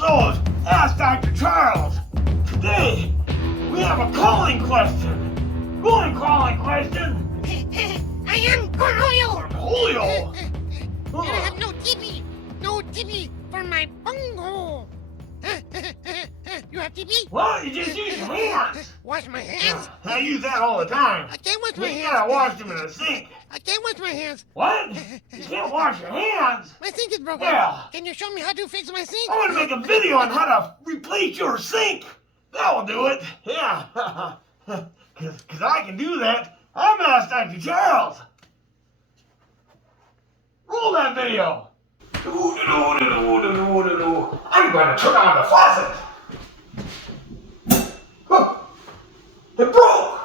episode Ask Dr. Charles. Today, we have a calling question. Calling question. I am Julio. Julio? And I have no TV for my bunghole. You have TV? Well, you just use your hands. Wash my hands? I use that all the time. I can't wash my hands. You gotta wash them in the sink. I can't wash my hands. What? You can't wash your hands? My sink is broken. Well, Can you show me how to fix my sink? I want to make a video on how to replace your sink. That'll do it. Yeah. Because I can do that. I'm Ask Dr. Charles. Roll that video. I'm going to turn on the faucet. It broke.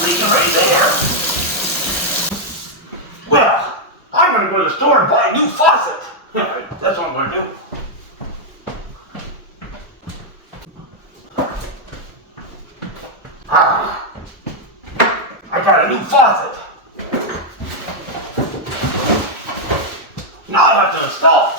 Leaking right there. Well, I'm going to go to the store and buy a new faucet. Yeah, that's what I'm going to do. I got a new faucet. Now I have to install it.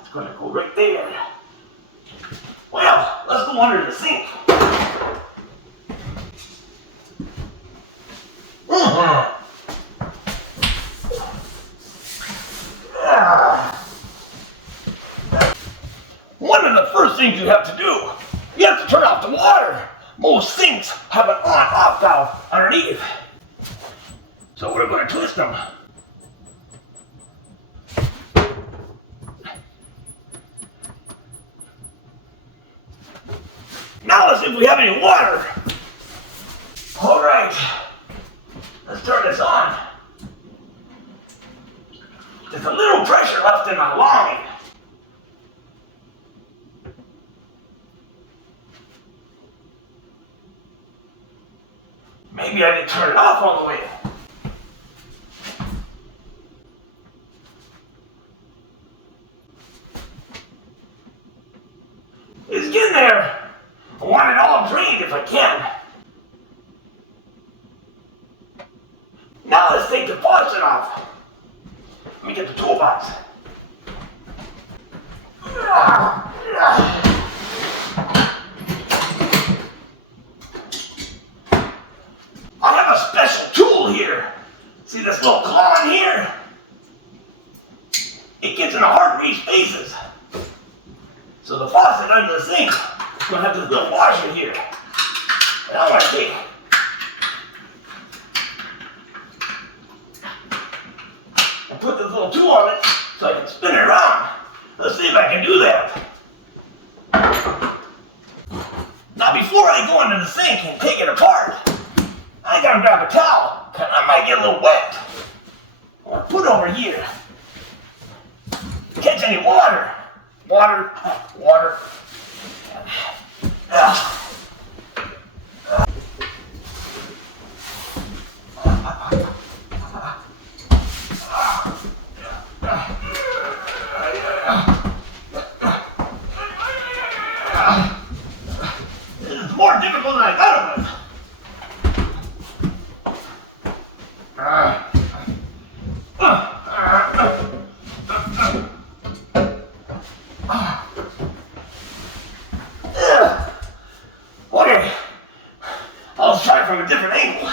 It's going to go right there. Well, let's go under the sink. One of the first things you have to do, you have to turn off the water. Most sinks have an on-off valve underneath. So we're going to twist them. Now let's see if we have any water. All right, let's turn this on. There's a little pressure left in my line. Maybe I didn't turn it off all the way. It's getting there. I want it all drained if I can. Now let's take the faucet off. Let me get the toolbox. I have a special tool here. See this little claw in here? It gets in the hard-to-reach spaces. So the faucet under the sink is going to have this little washer here. And I'm going to take and put this little tool on it so I can spin it around. Let's see if I can do that. Now before I go into the sink and take it apart, I gotta grab a towel, because I might get a little wet. Or put over here. Catch any water. Water. This is more difficult than I thought it was. Okay, I'll try from a different angle.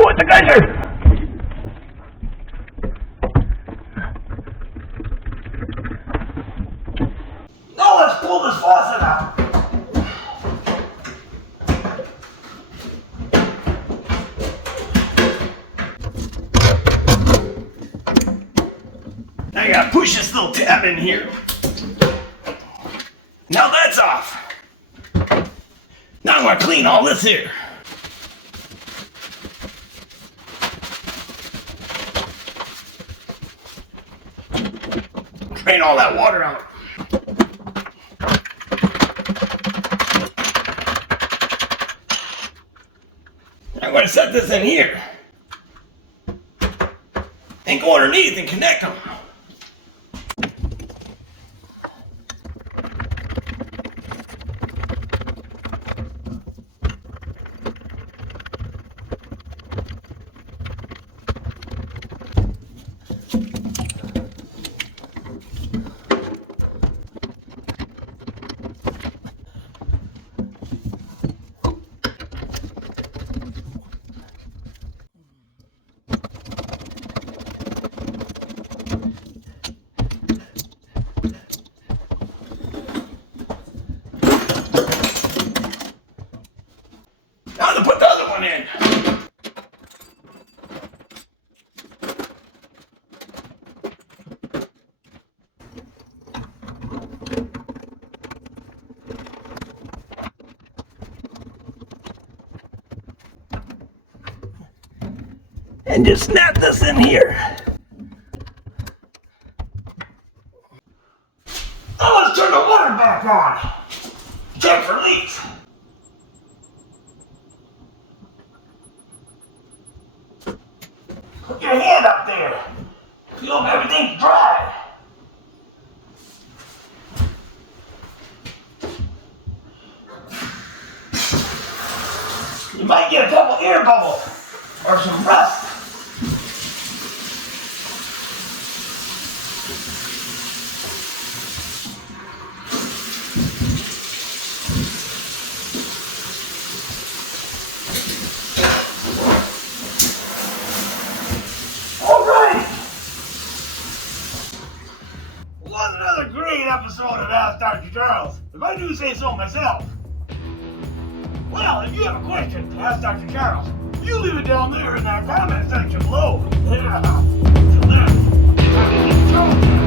Oh, it's a geyser! Now let's pull this faucet out. I gotta push this little tab in here. Now that's off. Now I'm gonna clean all this here. Drain all that water out. I'm going to set this in here and go underneath and connect them. Now to put the other one in. And just snap this in here. Now let's turn the water back on. Check for leaks. Put your hand up there. Feel if everything's dry. You might get a couple air bubbles or some rust. Was another great episode of Ask Dr. Charles, if I do say so myself. Well, if you have a question to ask Dr. Charles, you leave it down there in that comment section below. Yeah. Till then, it's time to keep Charles.